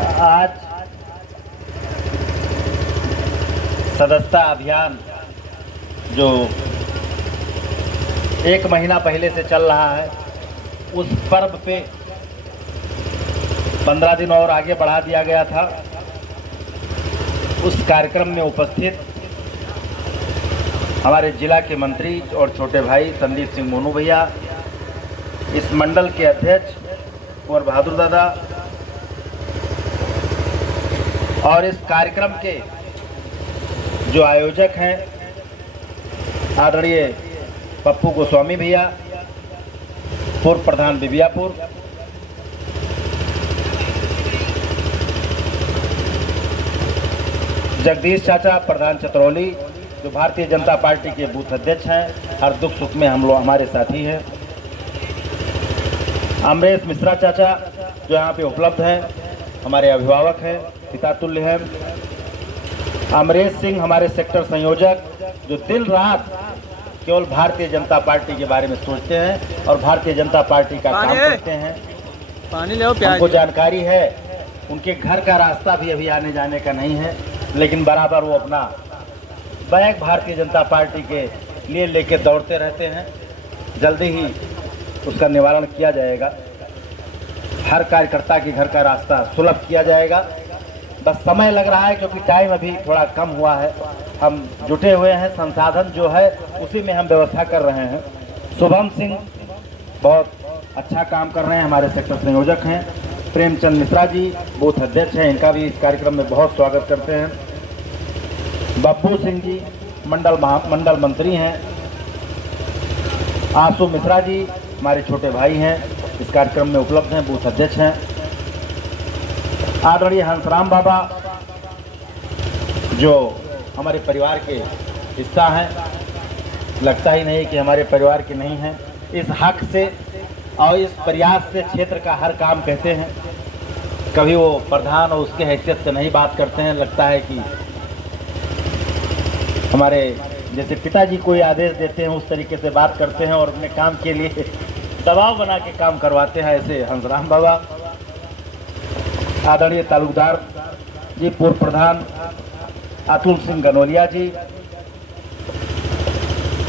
आज सदस्यता अभियान जो 1 महीना पहले से चल रहा है, उस पर्व पे 15 दिन और आगे बढ़ा दिया गया था। उस कार्यक्रम में उपस्थित हमारे जिला के मंत्री और छोटे भाई संदीप सिंह मोनू भैया, इस मंडल के अध्यक्ष कुंवर बहादुर दादा और इस कार्यक्रम के जो आयोजक हैं आदरणीय पप्पू गोस्वामी भैया, पूर्व प्रधान बिबियापुर, जगदीश चाचा प्रधान चतरौली, जो भारतीय जनता पार्टी के बूथ अध्यक्ष हैं, हर दुख सुख में हम लोग हमारे साथी हैं, अमरेश मिश्रा चाचा जो यहाँ पे उपलब्ध हैं, हमारे अभिभावक हैं, पिता तुल्य हैं, अमरेश सिंह हमारे सेक्टर संयोजक जो दिन रात केवल भारतीय जनता पार्टी के बारे में सोचते हैं और भारतीय जनता पार्टी का काम करते हैं। पानी ले आओ, हमको जानकारी है उनके घर का रास्ता भी अभी आने जाने का नहीं है, लेकिन बराबर वो अपना बैग भारतीय जनता पार्टी के लिए लेके दौड़ते रहते हैं। जल्दी ही उसका निवारण किया जाएगा, हर कार्यकर्ता के घर का रास्ता सुलभ किया जाएगा। बस समय लग रहा है क्योंकि टाइम अभी थोड़ा कम हुआ है। हम जुटे हुए हैं, संसाधन जो है उसी में हम व्यवस्था कर रहे हैं। शुभम सिंह बहुत अच्छा काम कर रहे हैं, हमारे सेक्टर संयोजक हैं। प्रेमचंद मिश्रा जी बूथ अध्यक्ष हैं, इनका भी इस कार्यक्रम में बहुत स्वागत करते हैं। बब्बू सिंह जी मंडल मंत्री हैं। आंसू मिश्रा जी हमारे छोटे भाई हैं, इस कार्यक्रम में उपलब्ध हैं, बूथ अध्यक्ष हैं। आदरणीय हंसराम बाबा जो हमारे परिवार के हिस्सा हैं, लगता ही नहीं कि हमारे परिवार के नहीं हैं। इस हक से और इस प्रयास से क्षेत्र का हर काम कहते हैं। कभी वो प्रधान और उसके हैसियत से नहीं बात करते हैं, लगता है कि हमारे जैसे पिताजी कोई आदेश देते हैं उस तरीके से बात करते हैं और अपने काम के लिए दबाव बना के काम करवाते हैं, ऐसे हंसराम बाबा। आदरणीय तालुकदार जी, पूर्व प्रधान अतुल सिंह गनोलिया जी,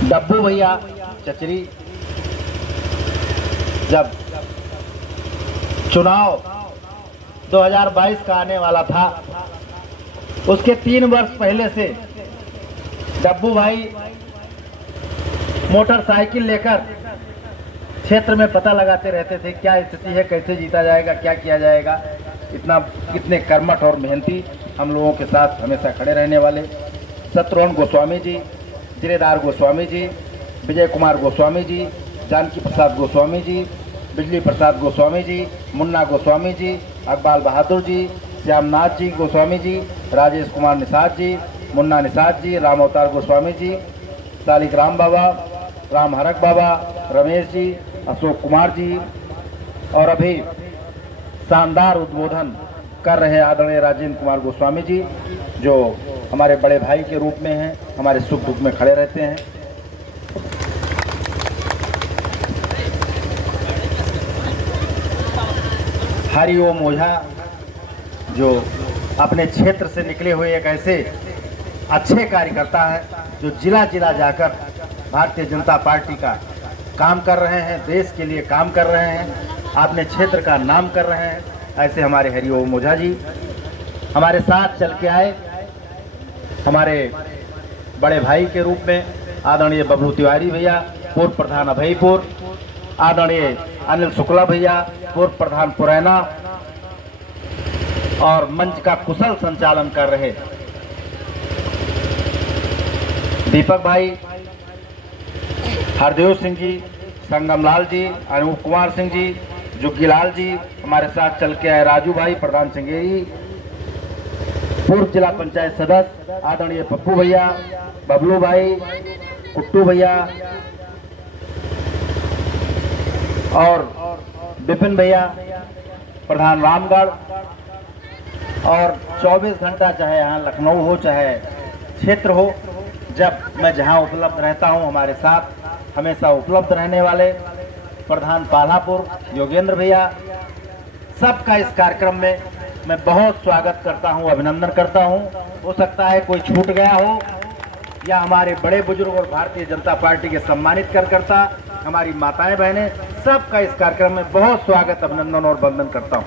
डब्बू भैया चचरी। जब चुनाव 2022 का आने वाला था, उसके 3 वर्ष पहले से डब्बू भाई मोटरसाइकिल लेकर क्षेत्र में पता लगाते रहते थे क्या स्थिति है, कैसे जीता जाएगा, क्या किया जाएगा। इतने कर्मठ और मेहनती, हम लोगों के साथ हमेशा खड़े रहने वाले शत्रुघ्न गोस्वामी जी, दिलेदार गोस्वामी जी, विजय कुमार गोस्वामी जी, जानकी प्रसाद गोस्वामी जी, बिजली प्रसाद गोस्वामी जी, मुन्ना गोस्वामी जी, अकबाल बहादुर जी, श्यामनाथ जी गोस्वामी जी, राजेश कुमार निषाद जी, मुन्ना निषाद जी, राम अवतार गोस्वामी जी, शालिग्राम बाबा, राम हरक बाबा, रमेश जी, अशोक कुमार जी, और अभी शानदार उद्बोधन कर रहे आदरणीय राजेंद्र कुमार गोस्वामी जी जो हमारे बड़े भाई के रूप में हैं, हमारे सुख दुख में खड़े रहते हैं। हरिओम ओझा जो अपने क्षेत्र से निकले हुए एक ऐसे अच्छे कार्यकर्ता हैं जो जिला जिला जाकर भारतीय जनता पार्टी का काम कर रहे हैं, देश के लिए काम कर रहे हैं, अपने क्षेत्र का नाम कर रहे हैं। ऐसे हमारे हरिओम ओझा जी हमारे साथ चल के आए। हमारे बड़े भाई के रूप में आदरणीय बबलू तिवारी भैया, पूर्व प्रधान अभयपुर, आदरणीय अनिल शुक्ला भैया, पूर्व प्रधान पुरैना, और मंच का कुशल संचालन कर रहे दीपक भाई, हरदेव सिंह जी, संगम लाल जी, अनूप कुमार सिंह जी, जुग्गीलाल जी, हमारे साथ चल के आए राजू भाई प्रधान सिंगेरी, पूर्व जिला पंचायत सदस्य आदरणीय पप्पू भैया, बबलू भाई, कुट्टू भैया और विपिन भैया, प्रधान रामगढ़। और 24 घंटा चाहे यहाँ लखनऊ हो चाहे क्षेत्र हो, जब मैं जहाँ उपलब्ध रहता हूँ हमारे साथ हमेशा उपलब्ध रहने वाले प्रधान पालापुर योगेंद्र भैया, सबका इस कार्यक्रम में मैं बहुत स्वागत करता हूं, अभिनंदन करता हूं। हो सकता है कोई छूट गया हो, या हमारे बड़े बुजुर्ग और भारतीय जनता पार्टी के सम्मानित कार्यकर्ता, हमारी माताएं बहनें, सबका इस कार्यक्रम में बहुत स्वागत, अभिनंदन और वंदन करता हूं।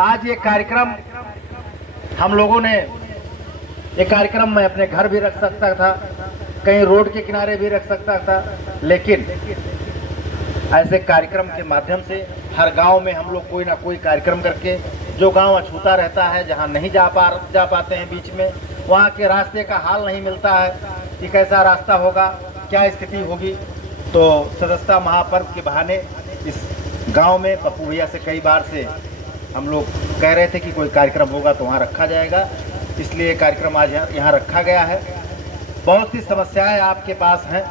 आज ये कार्यक्रम हम लोगों ने, ये कार्यक्रम मैं अपने घर भी रख सकता था, कहीं रोड के किनारे भी रख सकता था, लेकिन ऐसे कार्यक्रम के माध्यम से हर गांव में हम लोग कोई ना कोई कार्यक्रम करके, जो गांव अछूता रहता है, जहां नहीं जा पाते हैं बीच में, वहां के रास्ते का हाल नहीं मिलता है कि कैसा रास्ता होगा, क्या स्थिति होगी, तो सदस्यता महापर्व के बहाने इस गांव में पप्पू भैया से कई बार से हम लोग कह रहे थे कि कोई कार्यक्रम होगा तो वहाँ रखा जाएगा, इसलिए कार्यक्रम आज यहाँ रखा गया है। बहुत सी समस्याएं आपके पास हैं,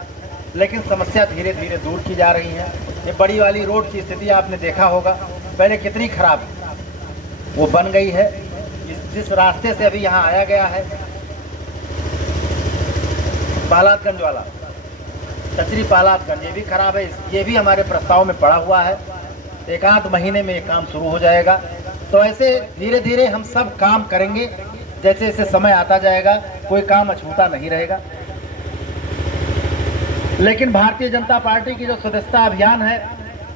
लेकिन समस्या धीरे धीरे दूर की जा रही हैं। ये बड़ी वाली रोड की स्थिति आपने देखा होगा, पहले कितनी खराब है, वो बन गई है। जिस रास्ते से अभी यहाँ आया गया है, पालातगंज वाला, कचरी पालातगंज, ये भी खराब है, ये भी हमारे प्रस्ताव में पड़ा हुआ है। एक आध महीने में ये काम शुरू हो जाएगा। तो ऐसे धीरे धीरे हम सब काम करेंगे, जैसे जैसे समय आता जाएगा, कोई काम अछूता नहीं रहेगा। लेकिन भारतीय जनता पार्टी की जो सदस्यता अभियान है,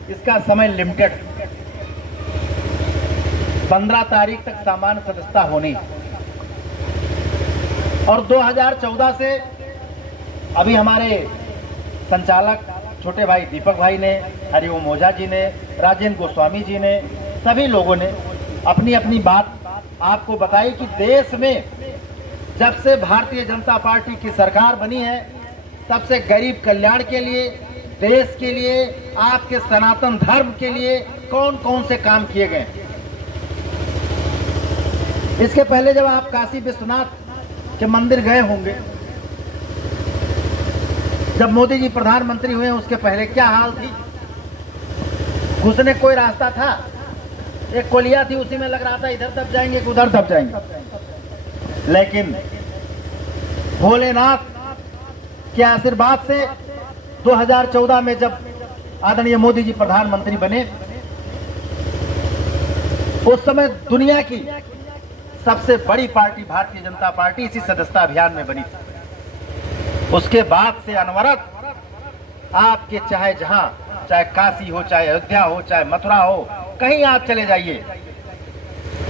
इसका समय लिमिटेड, 15 तारीख तक सामान्य सदस्यता होनी, और 2014 से अभी हमारे संचालक छोटे भाई दीपक भाई ने, हरिओम ओझा जी ने, राजेंद्र गोस्वामी जी ने, सभी लोगों ने अपनी अपनी बात आपको बताई कि देश में जब से भारतीय जनता पार्टी की सरकार बनी है, तब से गरीब कल्याण के लिए, देश के लिए, आपके सनातन धर्म के लिए कौन कौन से काम किए गए। इसके पहले जब आप काशी विश्वनाथ के मंदिर गए होंगे, जब मोदी जी प्रधानमंत्री हुए, उसके पहले क्या हाल थी? घुसने कोई रास्ता था? एक कोलिया थी, उसी में लग रहा था इधर दब जाएंगे कि उधर दब जाएंगे। लेकिन भोलेनाथ के आशीर्वाद से 2014 में जब आदरणीय मोदी जी प्रधानमंत्री बने, उस समय दुनिया की सबसे बड़ी पार्टी भारतीय जनता पार्टी इसी सदस्यता अभियान में बनी थी। उसके बाद से अनवरत आपके चाहे जहां, चाहे काशी हो, चाहे अयोध्या हो, चाहे मथुरा हो, कहीं आप चले जाइए,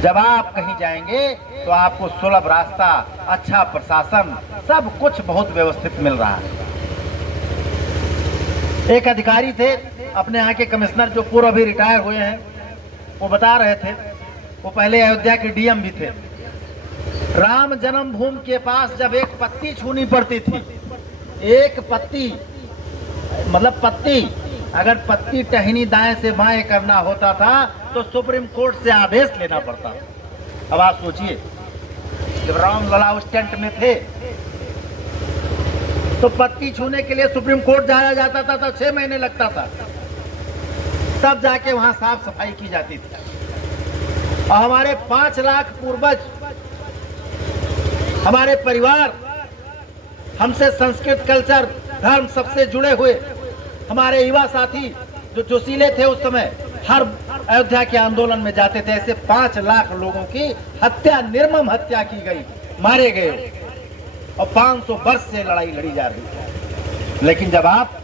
जब आप कहीं जाएंगे तो आपको सुलभ रास्ता, अच्छा प्रशासन, सब कुछ बहुत व्यवस्थित मिल रहा है। एक अधिकारी थे अपने यहाँ के कमिश्नर, जो पूर्व अभी रिटायर हुए हैं, वो बता रहे थे, वो पहले अयोध्या के डीएम भी थे। राम जन्मभूमि के पास जब एक पत्ती छूनी पड़ती थी, एक पत्ती, मतलब पत्ती, अगर पत्ती टहनी दाएं से बाएं करना होता था तो सुप्रीम कोर्ट से आदेश लेना पड़ता। अब आप सोचिए, जब राम लला उस टेंट में थे तो पत्ती छूने के लिए सुप्रीम कोर्ट जाया जाता था, तो 6 महीने लगता था, तब जाके वहां साफ सफाई की जाती थी। और हमारे 5 लाख पूर्वज, हमारे परिवार, हमसे संस्कृत, कल्चर, धर्म सबसे जुड़े हुए हमारे युवा साथी जो जोशीले थे उस समय, हर अयोध्या के आंदोलन में जाते थे। ऐसे 5 लाख लोगों की हत्या, निर्मम हत्या की गई, मारे गए, और 500 वर्ष से लड़ाई लड़ी जा रही है। लेकिन जब आप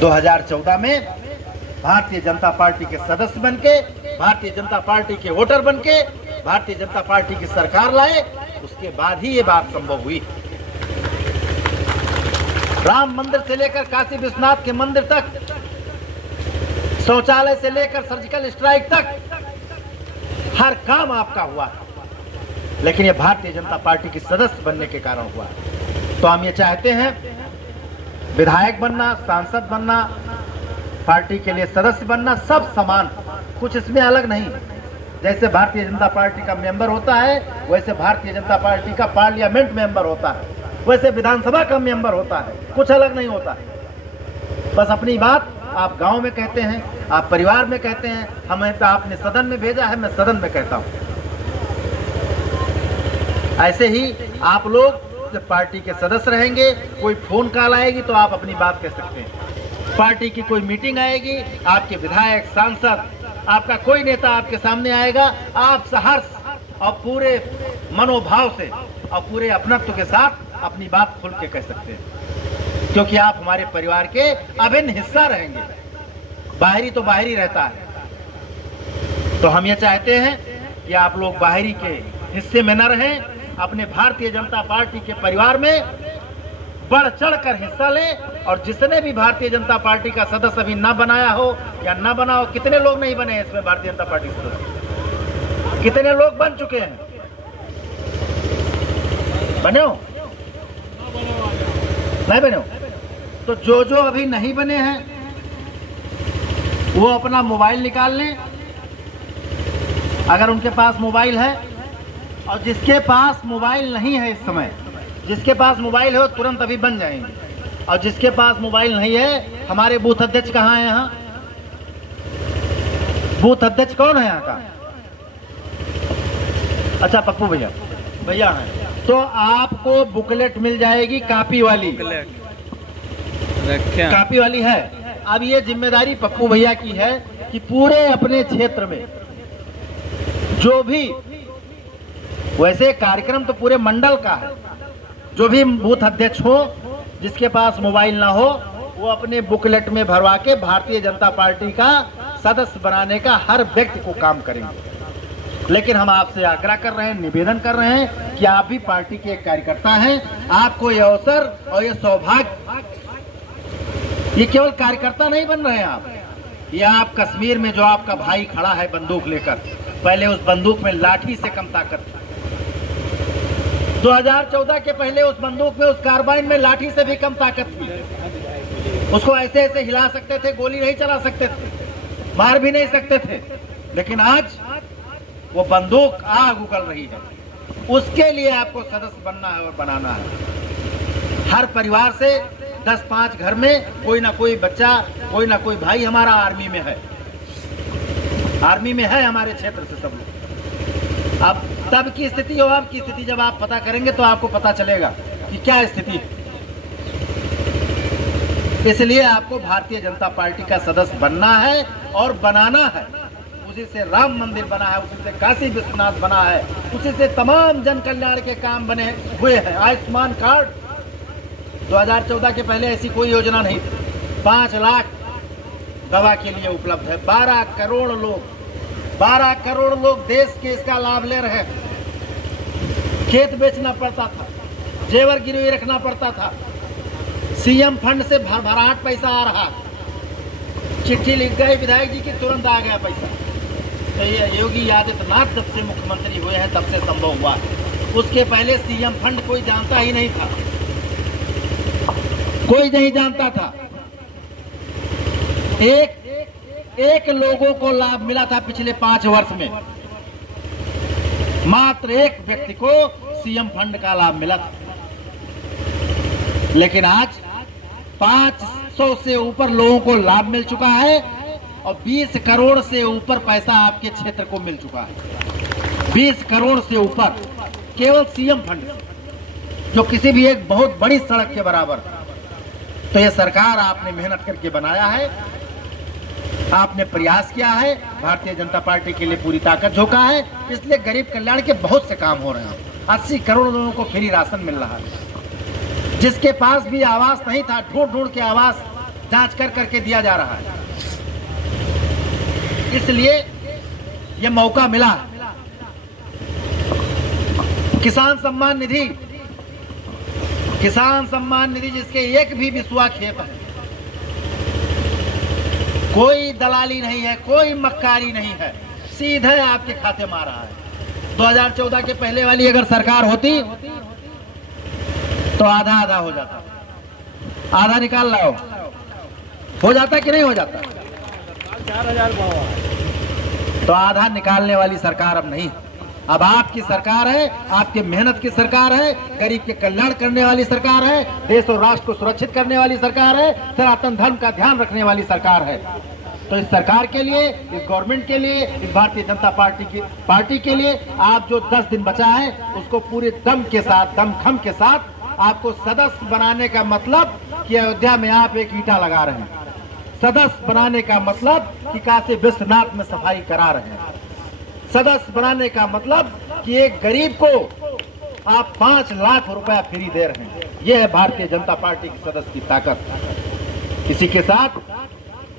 2014 में भारतीय जनता पार्टी के सदस्य बनके, भारतीय जनता पार्टी के वोटर बनके भारतीय जनता पार्टी की सरकार लाए, उसके बाद ही ये बात संभव हुई। राम मंदिर से लेकर काशी विश्वनाथ के मंदिर तक, शौचालय से लेकर सर्जिकल स्ट्राइक तक, हर काम आपका हुआ, लेकिन ये भारतीय जनता पार्टी की सदस्य बनने के कारण हुआ। तो हम ये चाहते हैं, विधायक बनना, सांसद बनना, पार्टी के लिए सदस्य बनना, सब समान, कुछ इसमें अलग नहीं। जैसे भारतीय जनता पार्टी का मेंबर होता है, वैसे भारतीय जनता पार्टी का पार्लियामेंट मेंबर होता है, वैसे विधानसभा का मेंबर होता है, कुछ अलग नहीं होता है। बस अपनी बात आप गांव में कहते हैं, आप परिवार में कहते हैं, हमें आपने सदन में भेजा है, मैं सदन में कहता हूं। ऐसे ही आप लोग जब पार्टी के सदस्य रहेंगे, कोई फोन कॉल आएगी तो आप अपनी बात कह सकते हैं। पार्टी की कोई मीटिंग आएगी, आपके विधायक, सांसद, आपका कोई नेता आपके सामने आएगा, आप सहर्ष और पूरे मनोभाव से और पूरे अपनत्व के साथ अपनी बात खुल के कह सकते हैं, क्योंकि आप हमारे परिवार के अभिन्न हिस्सा रहेंगे। बाहरी तो बाहरी रहता है, तो हम ये चाहते हैं कि आप लोग बाहरी के हिस्से में न रहें, अपने भारतीय जनता पार्टी के परिवार में बढ़ चढ़ कर हिस्सा लें। और जिसने भी भारतीय जनता पार्टी का सदस्य अभी न बनाया हो या न बना हो, कितने लोग नहीं बने हैं इसमें भारतीय जनता पार्टी सदस्य, कितने लोग बन चुके हैं? बने हो? नहीं बने हो? तो जो अभी नहीं बने हैं वो अपना मोबाइल निकाल लें, अगर उनके पास मोबाइल है। और जिसके पास मोबाइल नहीं है इस समय, जिसके पास मोबाइल हो तुरंत अभी बन जाएंगे। और जिसके पास मोबाइल नहीं है, हमारे बूथ अध्यक्ष कहाँ हैं? यहाँ बूथ अध्यक्ष कौन है यहाँ का? अच्छा, पप्पू भैया, भैया हैं। तो आपको बुकलेट मिल जाएगी, कापी वाली, कापी वाली है। अब ये जिम्मेदारी पप्पू भैया की है कि पूरे अपने क्षेत्र में जो भी, वैसे कार्यक्रम तो पूरे मंडल का है, जो भी बूथ अध्यक्ष हो जिसके पास मोबाइल ना हो, वो अपने बुकलेट में भरवा के भारतीय जनता पार्टी का सदस्य बनाने का हर व्यक्ति को काम करेंगे। लेकिन हम आपसे आग्रह कर रहे हैं, निवेदन कर रहे हैं कि आप भी पार्टी के एक कार्यकर्ता हैं, आपको ये अवसर और ये सौभाग्य, ये केवल कार्यकर्ता नहीं बन रहे हैं आप, ये आप कश्मीर में जो आपका भाई खड़ा है बंदूक लेकर, पहले उस बंदूक में लाठी से कम ताकत थी। 2014 के पहले उस बंदूक में, उस कार्बाइन में लाठी से भी कम ताकत थी। उसको ऐसे ऐसे हिला सकते थे, गोली नहीं चला सकते थे, मार भी नहीं सकते थे। लेकिन आज वो बंदूक आग उगल रही है। उसके लिए आपको सदस्य बनना है और बनाना है। हर परिवार से 10-5 घर में कोई ना कोई बच्चा, कोई ना कोई भाई हमारा आर्मी में है, आर्मी में है हमारे क्षेत्र से सब लोग। अब तब की स्थिति और अब की स्थिति जब आप पता करेंगे तो आपको पता चलेगा कि क्या स्थिति है। इसलिए आपको भारतीय जनता पार्टी का सदस्य बनना है और बनाना है। उसी से राम मंदिर बना है, उसी से काशी विश्वनाथ बना है, उसी से तमाम जन कल्याण के काम बने हुए हैं। आयुष्मान कार्ड 2014 के पहले ऐसी कोई योजना नहीं थी। 5 लाख दवा के लिए उपलब्ध है। 12 करोड़ लोग देश के इसका लाभ ले रहे हैं। खेत बेचना पड़ता था, जेवर गिरवी रखना पड़ता था, सीएम फंड से भरभराट पैसा आ रहा, चिट्ठी लिख गए विधायक जी की, तुरंत आ गया पैसा। तो ये योगी आदित्यनाथ जब से मुख्यमंत्री हुए हैं तब से संभव हुआ। उसके पहले सीएम फंड कोई जानता ही नहीं था, कोई नहीं जानता था। एक लोगों को लाभ मिला था पिछले 5 वर्ष में, मात्र एक व्यक्ति को सीएम फंड का लाभ मिला था। लेकिन आज 500 से ऊपर लोगों को लाभ मिल चुका है और 20 करोड़ से ऊपर पैसा आपके क्षेत्र को मिल चुका है। 20 करोड़ से ऊपर केवल सीएम फंड से, जो किसी भी एक बहुत बड़ी सड़क के बराबर। तो यह सरकार आपने मेहनत करके बनाया है, आपने प्रयास किया है, भारतीय जनता पार्टी के लिए पूरी ताकत झोंका है। इसलिए गरीब कल्याण के बहुत से काम हो रहे हैं। 80 करोड़ लोगों को फ्री राशन मिल रहा है। जिसके पास भी आवास नहीं था, ढूंढ के आवास जांच कर करके दिया जा रहा है। इसलिए यह मौका मिला। किसान सम्मान निधि जिसके एक भी बिस्वा खेत है, कोई दलाली नहीं है, कोई मक्कारी नहीं है, सीधे आपके खाते में आ रहा है। 2014 के पहले वाली अगर सरकार होती तो आधा आधा हो जाता, आधा निकाल लाओ, हो जाता कि नहीं हो जाता? 4000 तो आधा निकालने वाली सरकार अब नहीं, अब आपकी सरकार है, आपके मेहनत की सरकार है, गरीब के कल्याण करने वाली सरकार है, देश और राष्ट्र को सुरक्षित करने वाली सरकार है, सनातन धर्म का ध्यान रखने वाली सरकार है। तो इस सरकार के लिए, इस गवर्नमेंट के लिए, इस भारतीय जनता पार्टी के लिए आप जो 10 दिन बचा है उसको पूरे दम के साथ, दमखम के साथ आपको सदस्य बनाने का मतलब कि अयोध्या में आप एक ईंटा लगा रहे हैं, सदस्य बनाने का मतलब कि काशी विश्वनाथ में सफाई करा रहे हैं। सदस्य बनाने का मतलब कि एक गरीब को आप 5 लाख रुपया फ्री दे रहे हैं। यह है भारतीय जनता पार्टी की सदस्य की ताकत। इसी के साथ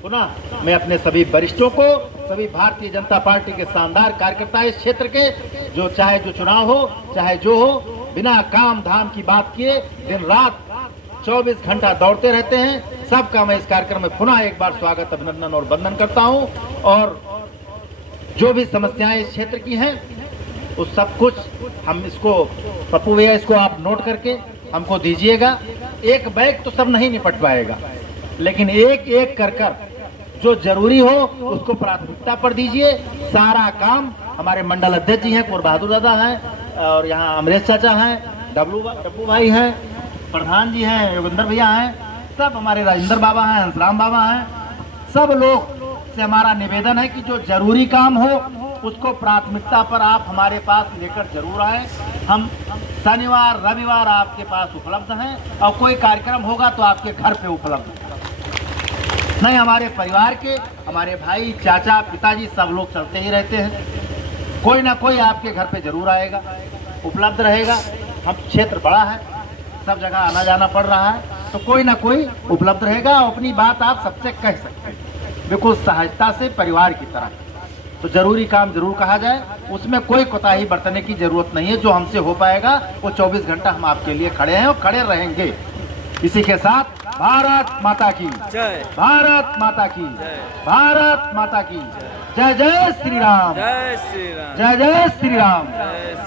पुनः मैं अपने सभी वरिष्ठों को, सभी भारतीय जनता पार्टी के शानदार कार्यकर्ता इस क्षेत्र के, जो चाहे जो चुनाव हो चाहे जो हो, बिना काम धाम की बात किए दिन रात 24 घंटा दौड़ते रहते हैं। सबका मैं इस कार्यक्रम में पुनः एक बार स्वागत, अभिनंदन और वंदन करता हूं। और जो भी समस्याएं इस क्षेत्र की हैं उस सब कुछ हम इसको, पप्पू भैया इसको आप नोट करके हमको दीजिएगा। एक बैग तो सब नहीं निपट पाएगा, लेकिन एक एक कर जो जरूरी हो उसको प्राथमिकता पर दीजिए। सारा काम हमारे मंडल अध्यक्ष जी हैं, कुंवर बहादुर दादा हैं, और यहाँ अमरेश चाचा हैं, डब्बू भाई हैं, प्रधान जी हैं, योगेंद्र भैया हैं, सब हमारे राजेंद्र बाबा हैं, हंसराम बाबा हैं। सब लोग से हमारा निवेदन है कि जो जरूरी काम हो उसको प्राथमिकता पर आप हमारे पास लेकर जरूर आए। हम शनिवार रविवार आपके पास उपलब्ध हैं, और कोई कार्यक्रम होगा तो आपके घर पे उपलब्ध है। नहीं, हमारे परिवार के, हमारे भाई, चाचा, पिताजी सब लोग चलते ही रहते हैं। कोई ना कोई आपके घर पे जरूर आएगा, उपलब्ध रहेगा। हम क्षेत्र बड़ा है, सब जगह आना जाना पड़ रहा है, तो कोई ना कोई उपलब्ध रहेगा। अपनी बात आप सबसे कह सकते हैं, बिल्कुल सहजता से, परिवार की तरह। तो जरूरी काम जरूर कहा जाए, उसमें कोई कोताही बरतने की जरूरत नहीं है। जो हमसे हो पाएगा वो 24 घंटा हम आपके लिए खड़े हैं और खड़े रहेंगे। इसी के साथ भारत माता की जय, भारत माता की जय, भारत माता की जय। जय जय श्री राम, जय श्री राम, जय जय श्री राम। जय